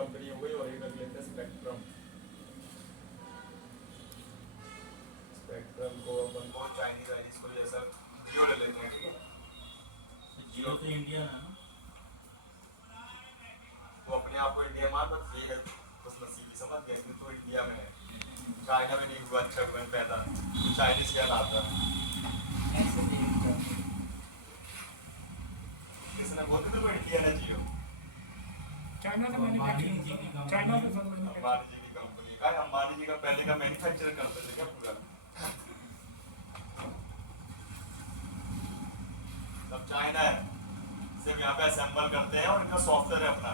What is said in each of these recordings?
Company हो गई, और एक रख लेते हैं स्पेक्ट्रम। स्पेक्ट्रम को अपन को चाइनीज आइज को जैसा जियो ले लेते हैं, ठीक है। जियो तो इंडिया है ना, वो अपने आप को इंडिया मान, बस ये है बस नसीबी समझ गया कि तो इंडिया में है, चाइना में नहीं हुआ अच्छा कोई पैदा, तो चाइनीज क्या लाता ऐसे नहीं किसने बोलते थे इंडिया ना जियो। चाइना से अंबानी जी की मैन्युफैक्चरिंग, चाइना से सब अंबानी जी की कंपनी का, अंबानी जी का पहले का मैन्युफैक्चर करते थे क्या पूरा, सब चाइना है, सिर्फ यहाँ पे असेंबल करते हैं और इनका सॉफ्टवेयर है अपना,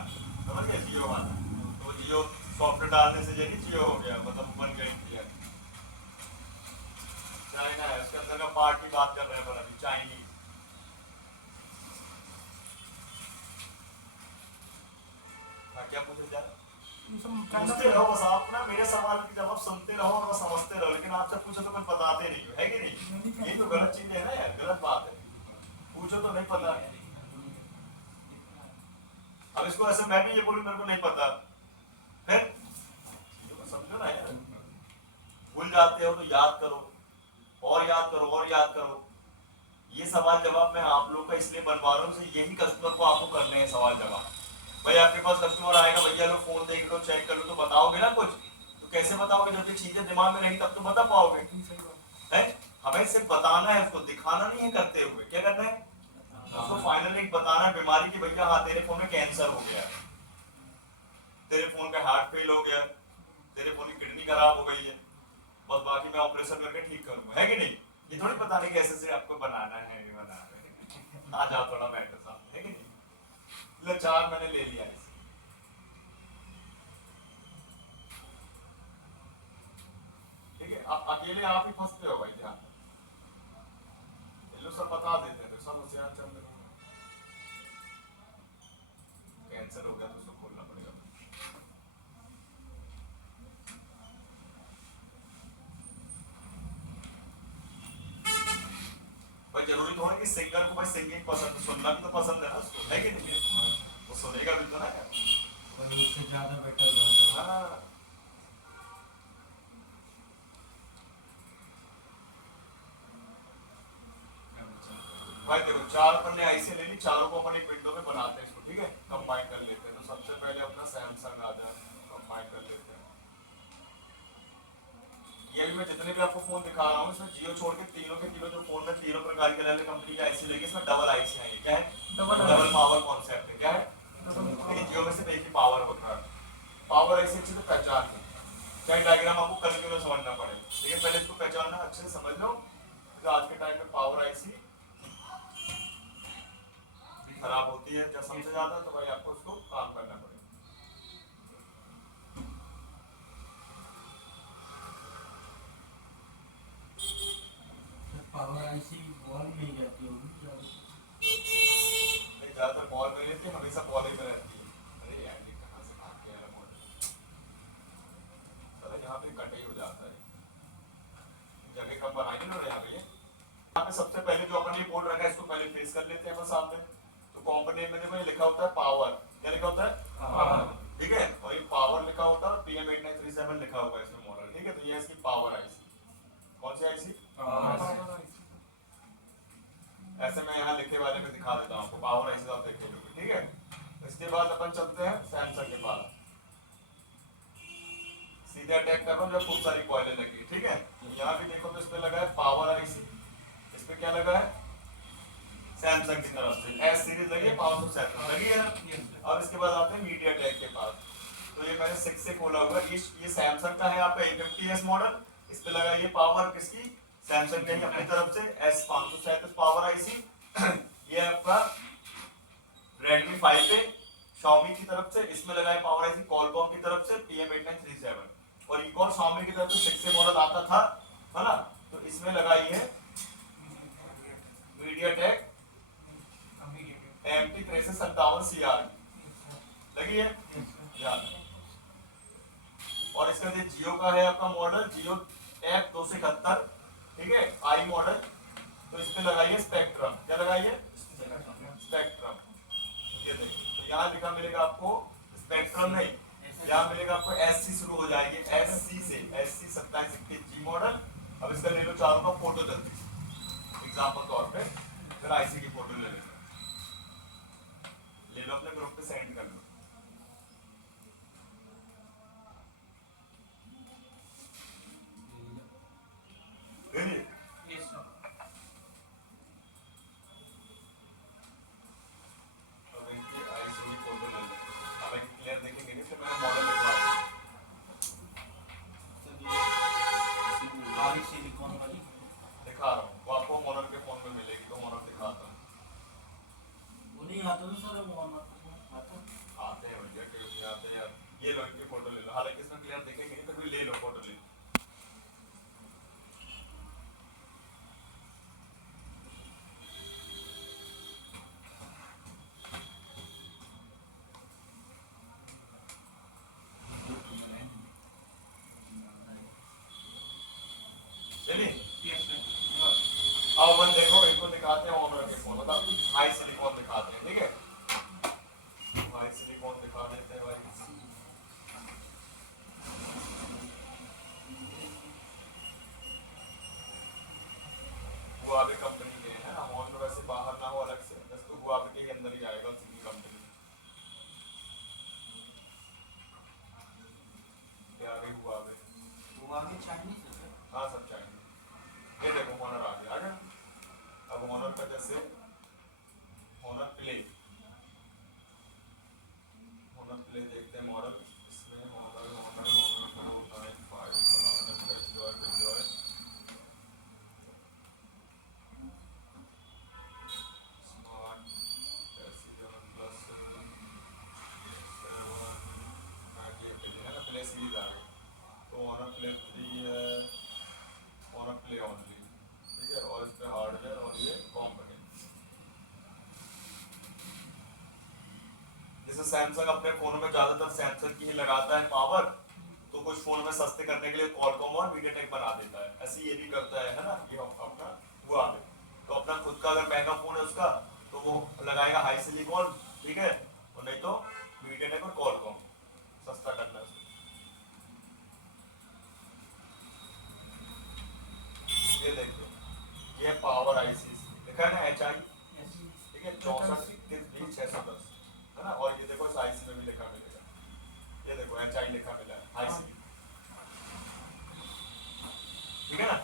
समझ गए जियो वाला। तो जियो सॉफ्टवेयर डालने से ये नहीं जियो हो गया, मतलब बन गया इंडिया। चाइना है, उसके अंदर का पार्ट की बात कर रहे हैं पर अभी चाइनीज। क्या पूछे जा पूछते रहो बस, आप ना मेरे सवाल की जवाब सुनते रहो और समझते रहो, लेकिन आपसे पूछो तो कुछ बताते नहीं हो, है कि नहीं। ये तो गलत चीज है ना यार, गलत बात है, पूछो तो नहीं पता। अब इसको ऐसे मैं भी ये बोलूं मेरे को नहीं पता, फिर तो समझो ना यार, भूल जाते हो तो याद करो, और याद करो, और याद करो। ये सवाल जवाब मैं आप लोग का इसलिए बनवा रहा हूँ, यही कस्टमर को आपको करने हैं सवाल जवाब। भाई आपके पास कस्टमर आएगा, भैया लो फोन देख लो, चेक कर लो, तो बताओगे ना कुछ, तो कैसे बताओगे जब ये चीजें दिमाग में नहीं, तब तो बता पाओगे, है। हमें सिर्फ बताना है, उसको दिखाना नहीं है करते हुए, क्या करना है उसको फाइनली बताना बीमारी की, भैया हाँ तेरे फोन में कैंसर हो गया, तेरे फोन का हार्ट फेल हो गया, तेरे फोन की किडनी खराब हो गई है, बस बाकी मैं ऑपरेशन करके ठीक करूंगा, है कि नहीं। ये थोड़ी बताने कि ऐसे से आपको बनाना है, आ जाओ थोड़ा बैठो सामने, है कि नहीं। ले 4 मैंने ले लिया है, ठीक है। आप अकेले आप ही फंसते हो भाई, ध्यान ये लोग सब बता देते हैं, तो सब होशियार चल रहे हैं। कैंसर हो गया तो उसको खोलना पड़ेगा। भाई जरूरी तो है कि सिंगर को भाई सिंगिंग पसंद, सुनना भी तो पसंद है ना उसको, है कि नहीं, वो सुनेगा भी तो ना यार, कोई उससे ज्यादा बेटर बना। हाँ। भाई देखो 4 पन्ने ऐसे ले ली, चारों को अपन एक विंडो में बनाते हैं इसको, ठीक है, कंबाइन कर लेते हैं। तो सबसे पहले अपना सैमसंग आ जाए, कंबाइन कर लेते हैं। ये भी मैं जितने भी आपको फोन दिखा रहा हूँ, इसमें जियो छोड़ के तीनों के तीनों जो फोन में तीनों प्रकार के अलग कंपनी के आईसी लेके, इसमें डबल आईसी है, क्या है डबल पावर कॉन्सेप्ट है, क्या है जियो में सिर्फ एक ही पावर होता है। पावर आईसी अच्छे से पहचान है, चाहे डायग्राम आपको कभी भी समझना पड़े, लेकिन पहले इसको पहचानना अच्छे से समझ लो। आज के टाइम में पावर आईसी खराब होती है जब सबसे ज्यादा, तो भाई आपको उसको काम करना पड़ेगा। पावर आईसी वॉल में ही जाती होगी ज्यादातर बॉल में लेती है, हमेशा बॉल में रहती है। अरे यार ये कहाँ से भाग गया रिमोट, चलो यहाँ पे कट ही हो जाता है, जगह कम बनाएंगे ना यहाँ पे सबसे पहले जो अपन ये बोर्ड रखा है इसको पहले फेस कर लेते हैं अपन सामने। तो कंपोनेंट में देखो ये लिखा होता है पावर, क्या लिखा होता है पावर, ठीक है, और ये पावर लिखा होता है, PM8937 लिखा हुआ है इसमें मॉडल, ठीक है। तो ये इसकी पावर आईसी, कौन सी आईसी, ऐसे मैं यहाँ लिखे वाले में दिखा देता हूँ आपको, पावर आईसी आप देख लीजिए, ठीक है। इसके बाद अपन चलते हैं सैमसंग के पास, सीधे अटैक कर रहा हूँ जब खूब सारी कॉइलें लगी, ठीक है। यहाँ भी देखो तो इस पे लगा है पावर आईसी, इस पे क्या लगा है सैमसंग की तरफ से एस सीरीज लगी है, 557 लगी है ना। अब इसके बाद आते हैं मीडियाटेक के पास, तो ये मैंने 6 से खोला हुआ, ये सैमसंग का है आपका A50s मॉडल, इस पे लगा ये पावर किसकी सैमसंग की अपनी तरफ से S537 पावर आईसी। ये आपका Redmi 5 पे Xiaomi की तरफ से, इसमें लगा है पावर आईसी Qualcomm की तरफ से PM8937, और एक और Xiaomi की तरफ से 6 से मॉडल आता था, है ना, तो इसमें लगाई है मीडियाटेक MT357CR लगी है ध्यान। और इसका जियो का है आपका मॉडल जियो F271, ठीक है, आई मॉडल। तो इस पे लगाइए स्पेक्ट्रम, क्या लगाइए स्पेक्ट्रम, ये देखिए तो यहाँ लिखा मिलेगा आपको स्पेक्ट्रम नहीं, फिर आईसी की फोटो ले लेना, ले लो अपने ग्रुप पे सेंड कर लो। Really? Yes sir. अब इनकी आईसी की फोटो ले लो। अब एक क्लियर देखेंगे नहीं, फिर मैंने मॉडल लिखवा दिया। बारीक सिलिकॉन वाली दिखा रहा हूँ, वो आपको मॉडल के फोन में मिलेगी, तो मॉडल दिखाता हूँ। वो नहीं आता ना सर, वो आता आते हैं भैया, क्यों नहीं आते यार। ये लो इनकी फोटो ले लो, हालांकि इसमें क्लियर दिखेंगे नहीं, फिर भी ले लो फोटो ले लो। चलिए यस सर। अब अपन देखो, इनको दिखाते हैं ऑनर के फोन, मतलब हाई सिलिकॉन दिखाते हैं, ठीक है। हाई सिलिकॉन दिखा देते हैं भाई। हुआवे कंपनी के हैं, ऑनर वैसे बाहर ना हो अलग से, बस तो हुआवे के ही अंदर ही आएगा, उसी की कंपनी। ये आ गई हुआवे। वो आगे चाइनीज है सर। हाँ सब चाइनीज। ये देखो ऑनर आ गया, आ गया। अब ऑनर का जैसे ऑनर प्ले देखते हैं मॉडल। इसमें ऑनर ऑनर ऑनर 495 फलाना enjoy enjoy smart S7 plus 7 play series आ गई। तो ऑनर प्ले 3 है, ऑनर प्ले ऑनली, ठीक है। और इसमें हार्डवेयर और ये कॉम्पोनेंट। जैसे सैमसंग अपने फोनों में ज्यादातर सैमसंग की ही लगाता है पावर, तो कुछ फोन में सस्ते करने के लिए क्वालकॉम और मीडियाटेक बना देता है, ऐसे ये भी करता है ना। ये अपना हुआ है, तो अपना खुद का अगर महंगा फोन है उसका, तो वो लगाएगा हाई सिलिकॉन, ठीक है, और नहीं तो मीडियाटेक और क्वालकॉम, सस्ता करना है उसको। ये देखो, ये पावर आईसी लिखा है ना, HI, ठीक है, 64 है ना। और ये देखो इस आईसी में भी लिखा मिलेगा, ये देखो HI लिखा मिला है आईसी, ठीक है ना।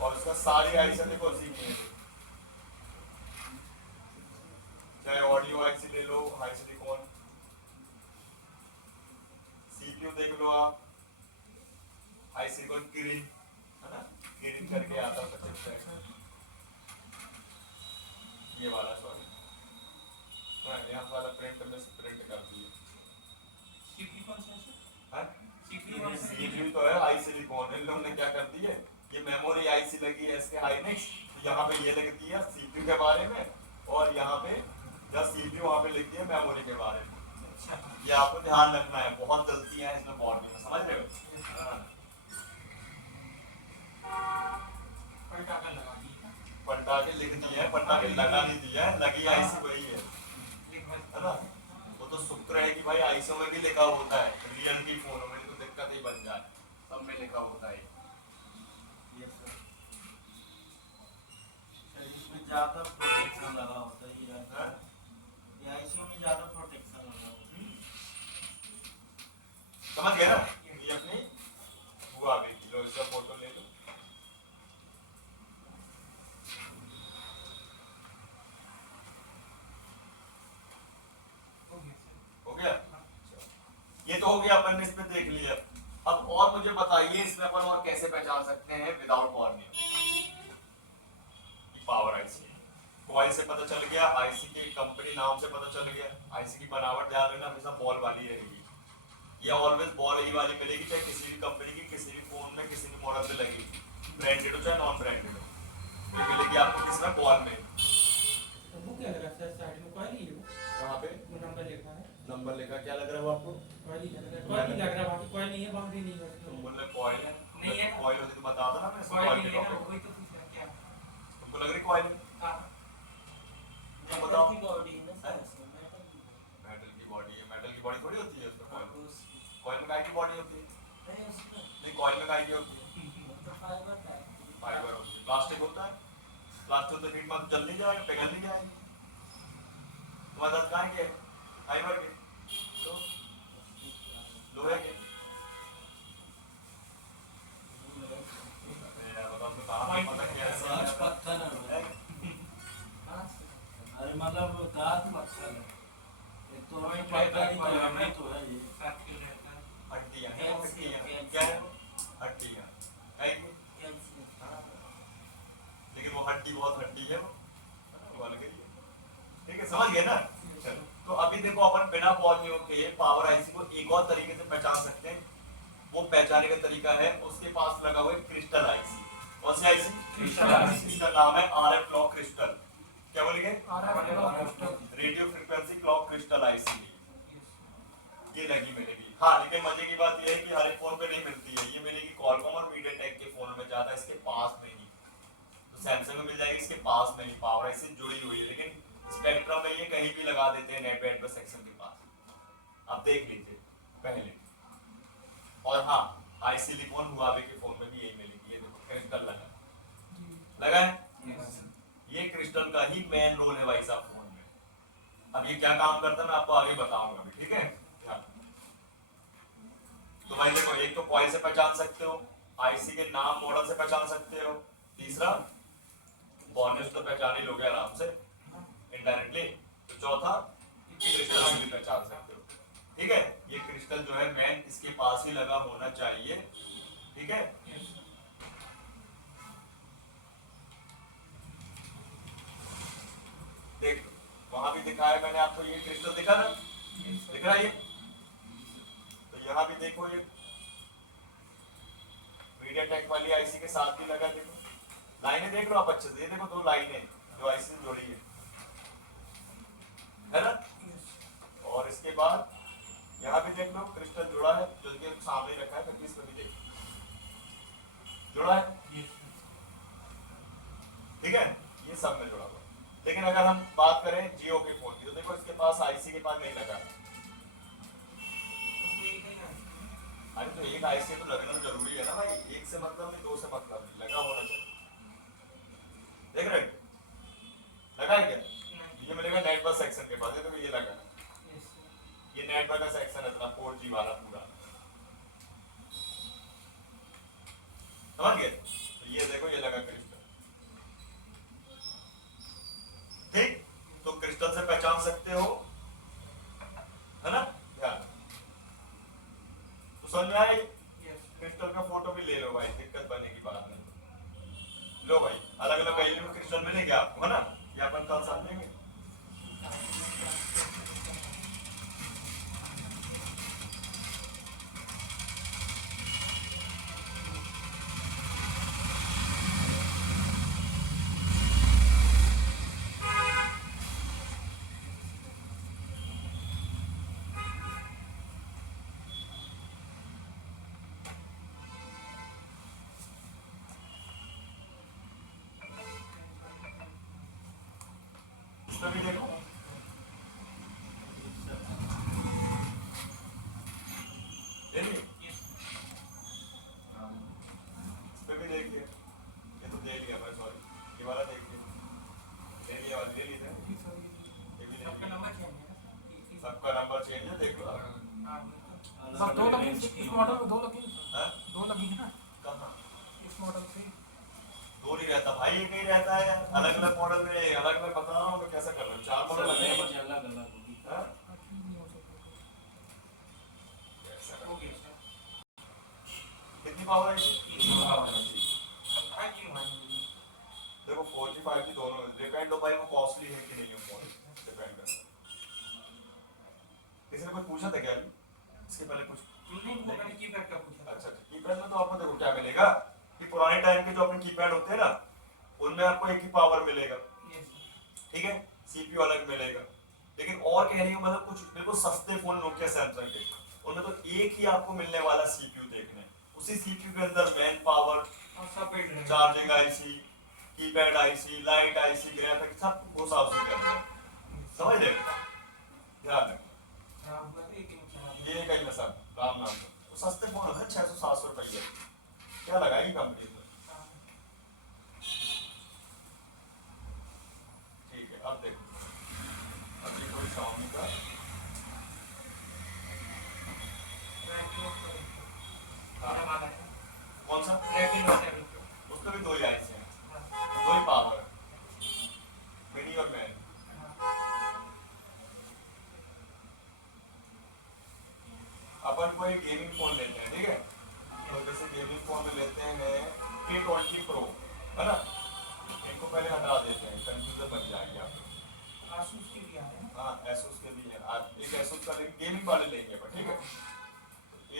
और इसका सारी आईसी देखो उसी की है, चाहे ऑडियो आईसी ले लो, हाई सिलिकॉन। सीपीयू देख लो आप, हाई सिलिकॉन किरिन, है ना, किरिन करके आता है चिपसेट, ये वाला सॉरी, यहाँ वाला प्रिंट में प्रिंट कर दिए। सीपीयू कौन सा है सर? हाँ? सीपीयू कौन सा है? सीपीयू तो है हाई सिलिकॉन, इन लोगों ने क्या कर दी है, ये मेमोरी आईसी लगी है इसके हाइनिक्स, तो यहाँ पे ये लिख दिया सीपीयू के बारे में, और यहाँ पे जब सीपीयू वहाँ पे लिख दिया मेमोरी के बारे में। अच्छा। ये आपको ध्यान रखना है, बहुत गलतियां हैं इसमें बॉडी में, समझ रहे हो। हाँ। पलटा कर लगा दी पलटा के लिख दिया है, पलटा के लगा नहीं दिया है, लगी आईसी वही है ना। वो तो शुक्र है कि भाई आईसीओ में भी लिखा होता है, रियल की फोनों में तो दिक्कत ही बन जाए, सब में लिखा होता है। ये सर इसमें ज्यादा प्रोटेक्शन लगा होता है हाँ? ये आईसीयू में ज्यादा प्रोटेक्शन लगा होता है। समझ गए ना, ये अपनी हुआ भी लो, इसका फोटो ले लो। हो गया, ये तो हो गया, अपन ने इसमें देख लिया। अब और मुझे बताइए इसमें अपन और कैसे पहचान सकते हैं without warning. Power IC coil से पता चल गया, आईसी की कंपनी नाम से पता चल गया। आईसी की बनावट ध्यान रखना, हमेशा बॉल वाली रहेगी, ये ऑलवेज बॉल ही वाली मिलेगी, चाहे किसी भी कंपनी की किसी भी फोन में किसी भी मॉडल में लगेगी, ब्रांडेड हो चाहे नॉन ब्रांडेड हो, ये मिलेगी आपको किसमें, बॉल में। वो क्या लगा सर साइड में कॉइल ही है कहाँ पे वो नंबर लिखा है, नंबर लिखा, क्या लग रहा है वो आपको, कॉइल ही लग रहा है, कॉइल ही लग रहा है, बाकी कॉइल नहीं है, बाउंड्री नहीं है तुम बोल रहे कॉइल है, नहीं है। कॉइल होती तो बता दो ना, मैं कॉइल कॉइल नहीं के है ना, टॉपिक वही तो पूछ रहा क्या तुमको लग रही कॉइल है, तुम बताओ। की बॉडी है ना सर, मेटल की बॉडी है, मेटल की बॉडी थोड़ी होती है उसमें कॉइल, कॉइल में काय की बॉडी होती है, नहीं उसमें नहीं कॉइल में काय की होती है, फाइबर का फाइबर होती है, प्लास्टिक होता है, प्लास्टर तो हीट में जल नहीं जाएगा, पिघल नहीं जाएगा। तुम्हारे दांत कहाँ के? फाइबर के, तो लोहे के। यार बताओ तो कहाँ पता कैसे आज पत्थर है। अरे मतलब दांत पत्थर है। एक तो हमें पता नहीं तो हमें तो है ये। हड्डियाँ हैं, हड्डियाँ क्या है? हड्डियाँ है कि? लेकिन वो हड्डी बहुत हड्डी है वो अलग ही है। ठीक है, समझ गए ना? चलो, तो अभी देखो अपन बिना पहुंचे के पावर आईसी को एक और तरीके से पहचान सकते हैं। वो पहचानने का तरीका है, उसके पास लगा हुआ है क्रिस्टल आईसी। कौन सी आईसी? Crystal IC. इसका नाम है आरएफ क्लॉक क्रिस्टल। क्या बोलेंगे? Radio frequency clock crystal IC. ये लगी मिलेगी। हाँ, लेकिन मजे की बात ये है कि हर एक फोन पे नहीं मिलती है। ये मिलेगी क्वालकॉम और मीडियाटेक के फोन में, ज्यादा इसके पास में नहीं। तो सैमसंग में मिल जाएगी, इसके पास में नहीं। पावर आईसी जुड़ी हुई है, लेकिन स्पेक्ट्रम में ये कहीं भी लगा देते हैं नेट एड्रेस सेक्शन के पास। आप देख लीजिए पहले। और हाँ, आई सिलिकॉन हुआवे के फोन में भी यही मिलेगी। ये देखो क्रिस्टल लगा है। ये क्रिस्टल का ही मेन रोल है भाई साहब फोन में। अब ये क्या काम करता है मैं आपको आगे बताऊंगा भी, ठीक है? तो भाई देखो, एक तो कॉइल से पहचान सकते हो, आईसी के नाम मॉडल से पहचान सकते हो। तीसरा बॉर्निश तो पहचान ही लोगे आराम से इनडायरेक्टली। तो चौथा क्रिस्टल से भी पहचान सकते हो। ठीक है, ये क्रिस्टल जो है मैन इसके पास ही लगा होना चाहिए। ठीक है, देख वहां भी दिखाया मैंने आपको, ये क्रिस्टल दिखा ना, दिख रहा है ये? तो यहाँ भी देखो, ये मीडियाटेक वाली आईसी के साथ भी लगा। देखो लाइनें देख लो आप अच्छे से, ये देखो दो लाइनें जो आईसी से जोड़ी है ना? और इसके बाद यहाँ भी देख लो क्रिस्टल जुड़ा है, जो कि सामने रखा है, फिर इसमें भी देखो जुड़ा है। ठीक है, ये सब में जुड़ा हुआ है। लेकिन अगर हम बात करें जियो के फोन की, तो देखो इसके पास आईसी के पास नहीं लगा। अरे तो एक आईसी तो लगना जरूरी है ना भाई, एक से मतलब नहीं, दो से मतलब नहीं, लगा होना चाहिए। देख रहे लगा है क्या? ये मिलेगा नेटवर्क सेक्शन के पास। देखो ये लगा है, ये नेटवर्क का सेक्शन है अपना 4G वाला पूरा, समझ गए? तो ये देखो ये लगा क्रिस्टल। ठीक, तो क्रिस्टल से पहचान सकते हो, है ना? ध्यान तो समझ में आए? क्रिस्टल का फोटो भी ले लो भाई, दिक्कत बनेगी बाद में। लो भाई, अलग अलग वैल्यू में क्रिस्टल मिलेंगे आपको, है ना? ये अपन कल समझेंगे। इसमें भी देखो, इसमें भी देखिए, ये तो दे लिया भाई, सॉरी, ये वाला देखिए, ले लिया वाली, ले ली था, ये भी ले लिया। सबका नंबर चेंज है, देख लो। सब दो लगी, इस मॉडल में दो लगी, हाँ? दो लगी है ना कहाँ? इस मॉडल पे? दो नहीं रहता भाई, एक ही रहता है। अलग अलग मॉडल में अलग अलग बता रहा हूँ, तो कैसा कर रहे हो? 4 मॉडल लगे हैं। अलग अलग होगी। हाँ? नहीं हो सकता। ऐसा करो। कितनी पावर है इसकी? देखो 4G 5G दोनों डिपेंड हो भाई, वो कॉस्टली है कि नहीं है फोन, डिपेंड करता है। किसी ने कुछ पूछा था क्या अभी? इसके पहले कुछ? अच्छा, कीपैड में तो आपको देखो क्या मिलेगा कि पुराने टाइम के जो अपने कीपैड होते हैं ना, उनमें आपको एक ही पावर मिलेगा। ठीक है, सीपीयू अलग मिलेगा। लेकिन और कहने का मतलब कुछ बिल्कुल सस्ते फोन नोकिया सैमसंग के, उनमें तो एक ही आपको मिलने वाला सीपीयू देखने, उसी सीपीयू के अंदर man power, charging IC, keypad IC, light IC, graphics सब वो साफ सुथरा, समझ रहे? ध्यान रखो ये कहीं ना सब राम नाम तो सस्ते फोन होते हैं 600-700 रुपये, क्या लगाएगी कंपनी में? कोई गेमिंग फोन लेते हैं, ठीक है, तो जैसे गेमिंग फोन में लेते हैं K20 Pro, है ना, इनको पहले हटा देते हैं, कंफ्यूजन बन जाएगी आपको। आसूस के लिए आया है। हाँ एसोस के भी है, आज एक एसोस का गेमिंग वाले लेंगे अपन, ठीक है,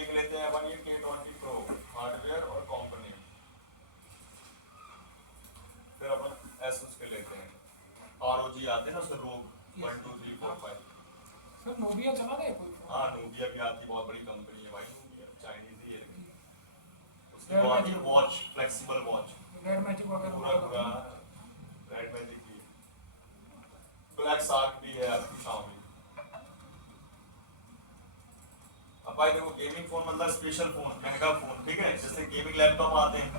एक लेते हैं अपन ये K20 Pro हार्डवेयर और कंपोनेंट, फिर अपन एसोस के लेते हैं ROG आते हैं ना उसमें रोग 1 2 3 4 5। सर नोबिया चला गया कोई फोन? हाँ नोबिया भी आती, बहुत बड़ी कंपनी है भाई नोबिया, चाइनीज ही है लेकिन उसकी Red बहुत ही Magic। Watch, flexible watch, red magic वगैरह पूरा पूरा रेड मैजिक की, ब्लैक शार्क भी है आपकी Xiaomi। अब भाई देखो गेमिंग फोन मतलब स्पेशल फोन, महंगा फोन, ठीक है, जैसे गेमिंग लैपटॉप आते हैं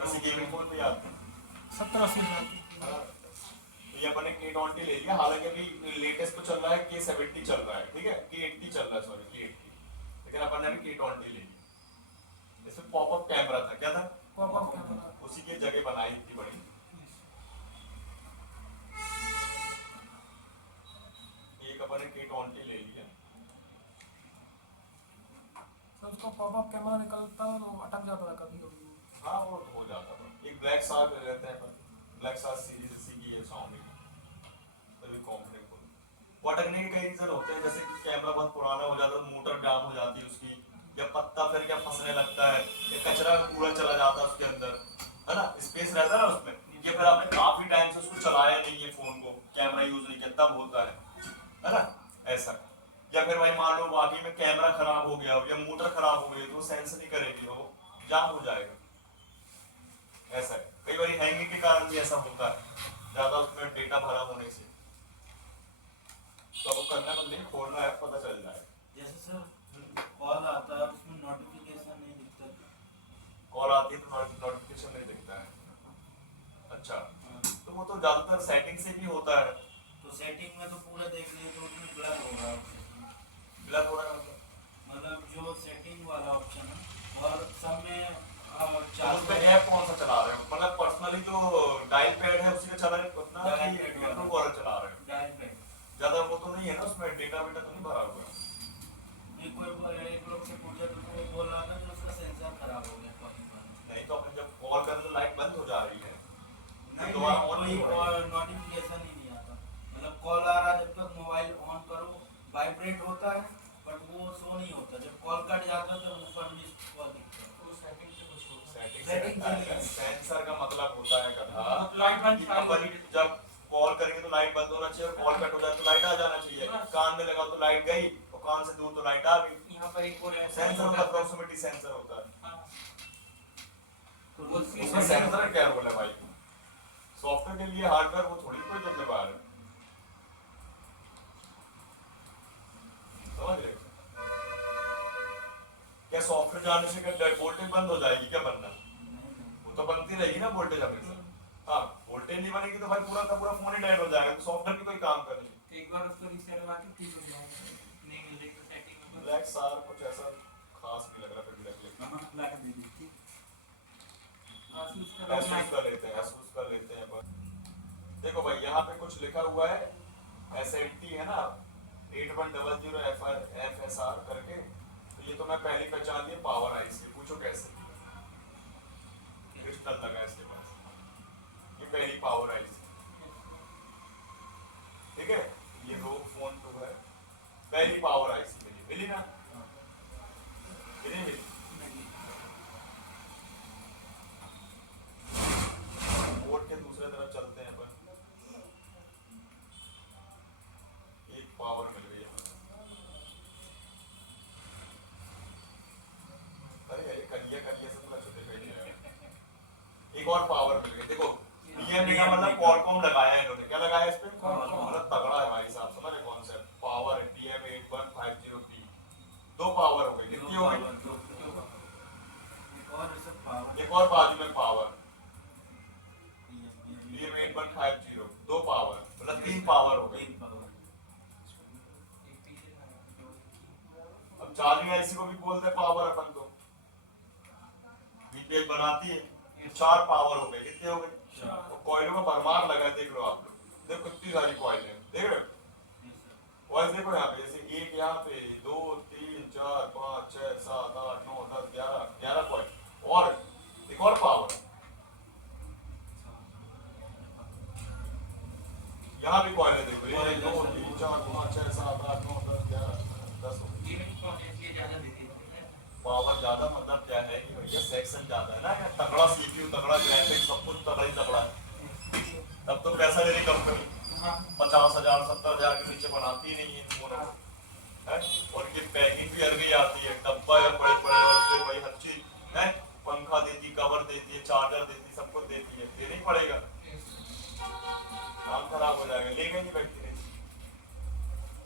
वैसे गेमिंग फोन भी आते हैं। 70-80 हज़ार। तो ये अपन ने K20 ले लिया, हालांकि अभी लेटेस्ट तो चल रहा है K70 चल रहा है, ठीक है, K80 चल रहा है, सॉरी K80, लेकिन अपन ने अभी K20 ले लिया। इसमें पॉपअप कैमरा था, क्या था, पॉपअप कैमरा। उसी की जगह बनाई थी बड़ी। एक अपन ने K20 ले लिया, सर उसका पॉपअप कैमरा निकलता तो अटक जाता था कभी कभी। हाँ वो तो हो जाता था। एक ब्लैक शार्क रहता है अपन, ब्लैक शार्क सीरीज इसी की है Xiaomi की, तभी कंपनी को वो अटकने के कई रीजन होते हैं, जैसे कि कैमरा बहुत पुराना हो जाता है, मोटर जाम हो जाती है उसकी, या पत्ता फिर क्या फंसने लगता है, या कचरा कूड़ा चला जाता है उसके अंदर, है ना, स्पेस रहता है ना उसमें, या फिर आपने काफी टाइम से उसको चलाया नहीं है फोन को, कैमरा यूज नहीं किया तब होता है ना, ऐसा। या फिर भाई मान लो वाकई में कैमरा खराब हो गया हो या मोटर खराब हो गई तो वो सेंस नहीं करेगी, वो जाम हो जाएगा, ऐसा है। कई बार हैंगिंग के कारण भी ऐसा होता है, ज्यादा उसमें डेटा भरा होने से, तो अब करना तो नहीं, खोलना है, पता चल जाए। जैसे सर कॉल आता है उसमें नोटिफिकेशन नहीं दिखता। कॉल आती है तो नोटिफिकेशन नहीं दिखता है, अच्छा, तो वो तो ज्यादातर सेटिंग से भी होता है। तो सेटिंग में तो पूरा देख लिए तो उसमें ब्लर होगा, ब्लैक हो रहा है मतलब जो सेटिंग वाला ऑप्शन है और सब में तो उस पे ऐप कौन सा चला रहे हो, मतलब पर्सनली जो डायल पैड है उसी का चला रहे हो उतना, डायल कि पैड मेट्रो वाला चला रहे हो, डायल पैड। ज्यादा वो तो नहीं है ना उसमें, डेटा वेटा तो नहीं भरा हुआ है। एक लोग से पूछा तो वो बोल रहा था कि उसका सेंसर खराब हो गया कॉलिंग वाला। नहीं तो अपन जब कॉल करें तो लाइट बंद हो जा रही है, नहीं दोबारा ऑन कोई नहीं हो रही है। और नोटिफिकेशन ही नहीं आता, मतलब कॉल आ रहा जब तक मोबाइल ऑन करो वाइब्रेट होता है बट वो शो नहीं होता, जब कॉल कट जाता है तो ऊपर मिस कॉल दिखता है। सेटिंग सेंसर का मतलब होता है गधा, लाइट बंद कि अपन जब कॉल करेंगे तो लाइट बंद होना चाहिए और कॉल कट हो जाए तो लाइट आ जाना चाहिए, कान में लगाओ तो लाइट गई और कान से दूर तो लाइट आ गई, यहाँ पर एक और है सेंसर होता है, प्रॉक्सिमिटी सेंसर होता है, हाँ। तो उसमें सेंसर का क्या रोल है भाई, सॉफ्टवेयर के लिए हार्डवेयर वो थोड़ी कोई जिम्मेदार है, समझ रहे हो? क्या सॉफ्टवेयर जाने से क्या वोल्टेज बंद हो जाएगी, क्या बनना, वो तो बनती रहेगी ना वोल्टेज हमेशा। हाँ वोल्टेज नहीं बनेगी तो भाई पूरा का पूरा फोन ही डेड हो जाएगा, तो सॉफ्टवेयर की कोई काम करेगी। एक बार उसको रीसेट लगा के ठीक हो जाएगा, नहीं मिल रही तो सेटिंग में ब्लैक सार कुछ ऐसा खास नहीं लग रहा, फिर भी रख लेते हैं। लगा दीजिए। आसूस का एसोस का लेते हैं, एसोस का लेते हैं बस। देखो भाई यहाँ पे कुछ लिखा हुआ है SLT है ना, 8100 FSR करके, तो ये तो मैं पहले पहचान लिया पावर आई से, पूछो कैसे, क्रिस्टल लगा इसके पास, ये पहली पावर आई से, ठीक है, ये रोग फोन तो है, पहली पावर आई से मिली, मिली ना, मिली मिली। बोर्ड के दूसरे तरफ चलते हैं अपन, एक पावर मिल गई है, अरे ये करिया करिया से पूरा छोटे पेज है, एक और पावर मिल गई। देखो DMA का मतलब क्वालकॉम लगाया है इन्होंने, क्या लगाया इस पे, मतलब तगड़ा है भाई साहब, समझ रहे कॉन्सेप्ट, पावर DMA 8150P, दो पावर हो गई, कितनी हो गई, एक और बाजू में पावर DMA 8150, दो पावर मतलब तीन पावर हो गई। अब चार्जिंग आईसी को भी बोलते हैं पावर अपन तो, बीपीएच बनाती है, चार पावर हो गए, कितने हो गए, तो कॉइलों का भरमार लगा है, देख लो आप लोग, देखो कितनी सारी कॉइल है, देख रहे हो कॉइल, देखो यहाँ पे जैसे एक यहाँ पे 2 3 4 5 6 7 8 9 10 11 कॉइन और एक और पावर यहाँ भी कॉइन है देखो 1 2 3 4 5 6 7 8 9 10 11 10 पावर ज्यादा मतलब क्या है कि भैया सेक्शन ज्यादा है ना या तगड़ा सीपीयू तगड़ा ग्राफिक्स सब कुछ तगड़ा ही तगड़ा है तब तो पैसा लेने कंपनी 50,000 70,000 के नीचे बनाती ही नहीं है फोन है और ये पैकिंग भी अलग ही आती है डब्बा या बड़े बड़े और भाई हर चीज है पंखा देती कवर देती है चार्जर देती सब कुछ देती है देना ही पड़ेगा काम खराब हो जाएगा लेगा ही नहीं व्यक्ति ने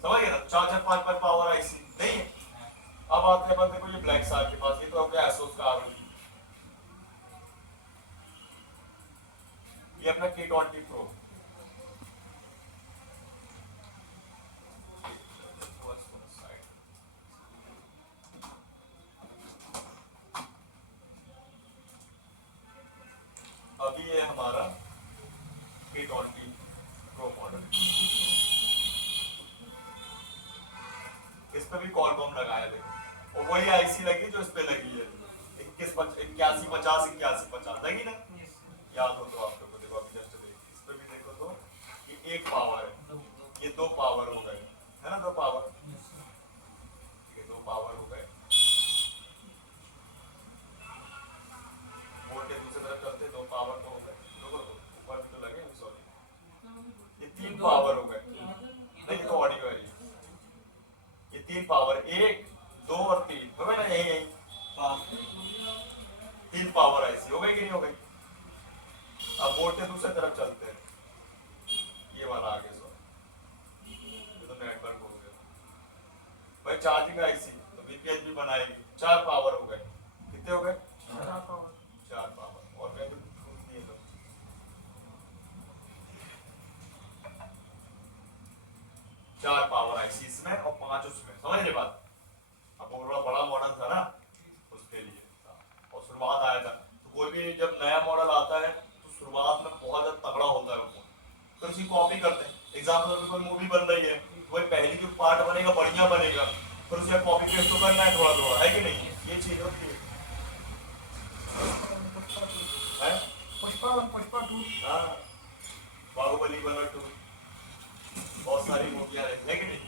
समझ गए ना 4 4 5 5 पावर आईसी नहीं है अब आते हैं बंदे को ये ब्लैक स्टार के पास ये तो हो गया एसोस का आ गई ये अपना K20 Pro अभी ये हमारा K20 Pro मॉडल इस पे भी कॉलकॉम लगाया देखो और वही आईसी लगी जो इस पे लगी है 81 50 81 50 लगी ना याद हो तो आप लोगों को देखो अभी जस्ट देखिए इस पे भी देखो तो ये एक पावर है ये 2 पावर हो गए है ना 2 पावर ये 2 पावर हो गए बोर्ड के दूसरी तरफ चलते 2 पावर तो हो गए ऊपर भी तो लगे सॉरी ये 3 पावर हो गए नहीं तो ऑडियो है ये 3 पावर 1 2 और 3 हो गए ना यही 3 पावर ऐसी हो गई कि नहीं हो गई अब बोर्ड के दूसरी तरफ चलते हैं ये वाला आगे सो ये तो नेटवर्क हो गया भाई चार्जिंग आईसी तो वीपीएस भी बनाएगी 4 पावर हो गए कितने हो गए 4 पावर और मैं तो दिए तो 4 पावर आईसी इसमें और 5 उसमें समझ रहे बात अब वो बड़ा मॉडल था ना उसके लिए और शुरुआत आया था तो कोई भी जब नया मॉडल आता है तो शुरुआत में बहुत ज्यादा तगड़ा होता है वो तो उसकी कॉपी करते हैं एग्जाम्पल कोई मूवी बन रही है वही पहली जो पार्ट बनेगा बढ़िया बनेगा फिर उसका कॉपी पेस्ट तो करना है थोड़ा थोड़ा है कि नहीं ये चीज होती है पुष्पा 2 हाँ बाहुबली 1 और 2 बहुत सारी मूवियां है कि नहीं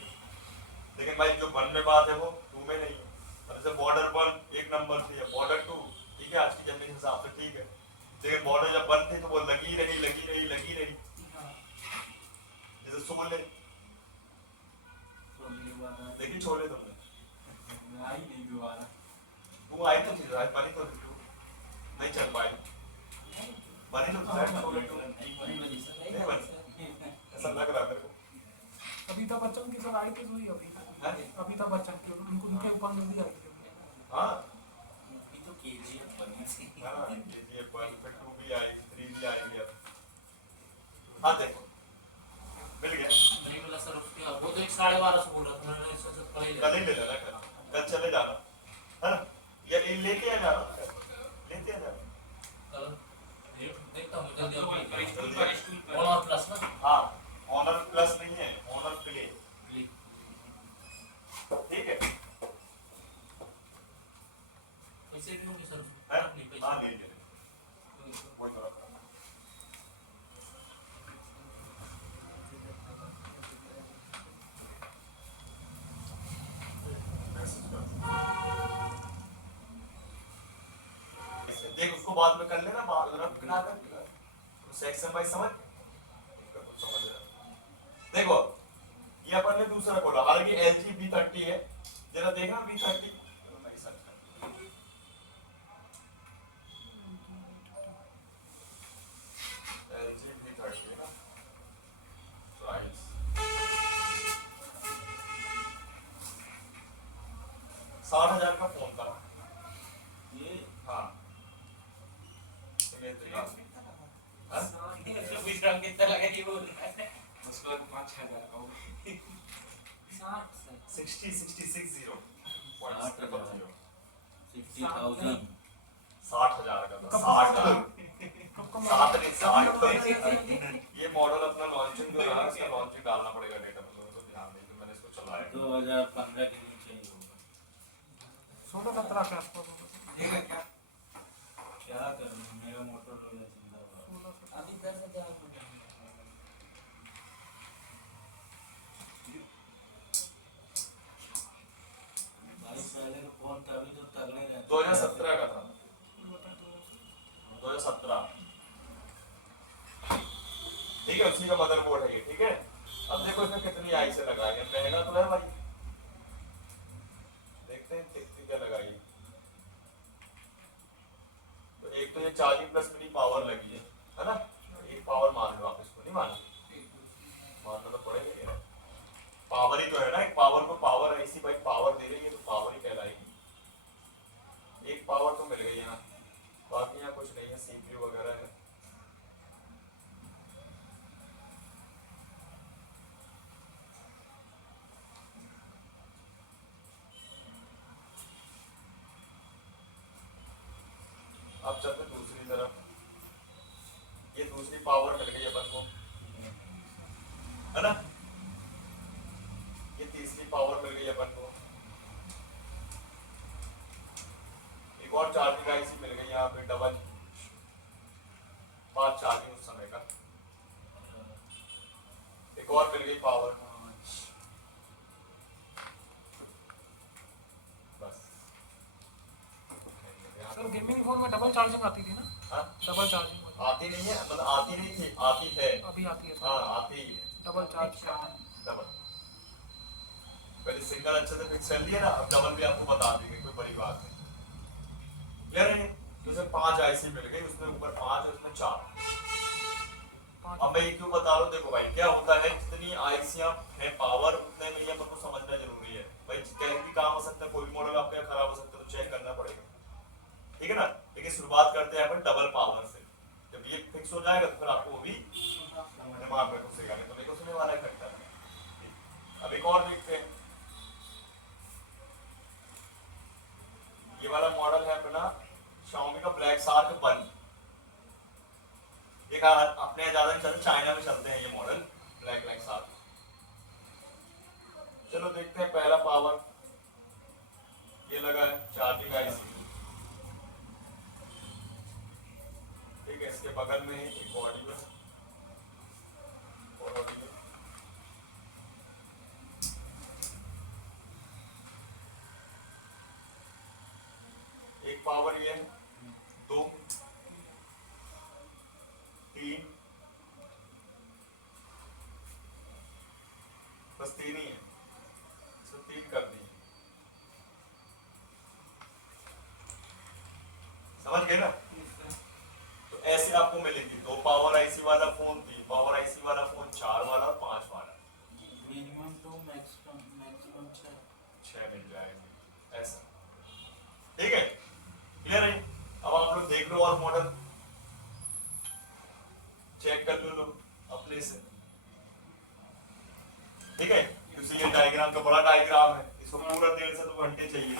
लेकिन भाई जो 1 में बात है वो 2 में नहीं है जैसे बॉर्डर 1 एक नंबर थी बॉर्डर 2 ठीक है आज की जनरेशन हिसाब से ठीक है लेकिन बॉर्डर जब 1 थी तो वो लगी रही जैसे शोले देखी छोले तुमने आई नहीं दोबारा वो आई तो थी आज बनी तो थी नहीं चल पाई बनी तो थी छोले 2 नहीं बनी ऐसा लग रहा मेरे को अमिताभ बच्चन की सर आई थी वही अमिताभ बच्चन की उनके ऊपर मूवी आई थी हाँ ये तो केजीएफ बनी थी हाँ ये परफेक्ट 2 भी आई 3 भी आई अब हाँ देखो मिल गया नहीं मिला सर उसके वो तो 12:30 बोल रहा था मैंने इससे कल ही ले लेना कल चले जाना है ना या ये लेके आ जाना लेते आ जाना ये देखता हूं जल्दी ऑनर प्लस ना हाँ ऑनर प्लस नहीं है ऑनर प्ले ठीक है पैसे भी होंगे सर है अपने पैसे हाँ ले ले वही तो रखा देख उसको बाद में कर लेना बाद रफ ना कर सेक्शन वाइज समझ देखो ये अपन ने दूसरा खोला हालांकि LG V30 है जरा देखना V30 LG V30 है ना प्राइस 60,000 का फोन था ये हाँ विश्राम कितना लगा कि वो उसको 5,000 का 60,000 60,000 का 60 ये मॉडल अपना लॉन्चिंग जो रहा इसका लॉन्चिंग डालना पड़ेगा डेटा में तो ध्यान दीजिए मैंने इसको चलाया 2015 के नीचे ही होगा पावर ही तो है ना, एक पावर को पावर ऐसी भाई पावर दे रही है तो पावर ही कहलाएगी। एक पावर तो मिल गई यहाँ, बाकी यहाँ कुछ नहीं है, सीपीयू वगैरह है। अब चलते दूसरी तरफ, ये दूसरी पावर मिल गई अपन को, है ना। ये तीसरी पावर मिल गई अपन को, एक और चार्जिंग आईसी मिल गई यहाँ पे डबल, 5 चार्जिंग उस समय का, एक और मिल गई पावर, बस। सर गेमिंग फोन में डबल चार्जिंग आती थी ना? हाँ? डबल चार्जिंग आती नहीं है, मतलब आती नहीं थी, आती है, अभी आती है सर। हाँ आती ही है डबल चार्ज क्या है? डबल। पहले सिंगल अच्छे से फिक्स कर लिया ना, अब डबल भी आपको बता देंगे, कोई बड़ी बात नहीं। क्लियर है? तो उसमें 5 आईसी मिल गई, उसमें ऊपर 5 और उसमें 4। अब मैं ये क्यों बता रहा हूँ, देखो भाई क्या होता है, जितनी आईसियां है पावर उतने में ही अपन को समझना जरूरी है भाई। कहीं भी काम हो सकता है, कोई मॉडल आपका खराब हो सकता है तो चेक करना पड़ेगा, ठीक है ना। लेकिन शुरुआत करते हैं अपन डबल पावर से, जब ये फिक्स हो जाएगा तो फिर आपको वो भी दिमाग में घुसेगा, नहीं तो नहीं घुसने वाला है करता है। अब एक और देखते हैं, ये वाला मॉडल है अपना Xiaomi का ब्लैक शार्क 1। ये अपने यहाँ ज्यादा नहीं चलते, चाइना में चलते हैं ये मॉडल ब्लैक शार्क। चलो देखते हैं पहला पावर, ये लगा है चार्जिंग आईसी, ठीक है। इसके बगल में एक ऑडियो और ऑडियो, एक पावर ये 2 3, बस 3 ही है, इसको 3 कर दिए, समझ गए ना। तो ऐसे आपको मिलेगी 2 पावर आईसी वाला फोन, 3 पावर आईसी वाला फोन, 4 वाला और 5 वाला। मिनिमम 2 मैक्सिमम 6 मिल जाएगी ऐसा, ठीक है। क्लियर है? अब आप लोग देख लो और मॉडल चेक कर लो अपने से, ठीक है। क्योंकि ये डायग्राम का बड़ा डायग्राम है, इसको पूरा 1.5 से 2 घंटे चाहिए।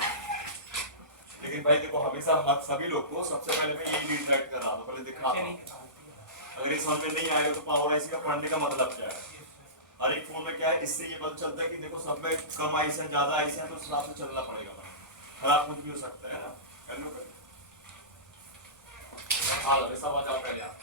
लेकिन भाई देखो, हमेशा मत सभी लोग को सबसे पहले मैं यही रीडायरेक्ट करा दो, पहले दिखा दो। अगर इस समझ में नहीं आएगा तो पावर आईसी का पढ़ने का मतलब क्या है। हर एक फोन में क्या है, इससे ये पता चलता है कि देखो सब में कम आईसी है, ज्यादा आईसी है, तो उस हिसाब से चलना पड़ेगा। खराब कुछ भी हो सकता है ना, कर लो। हाँ सब आ जाओ पहले आप।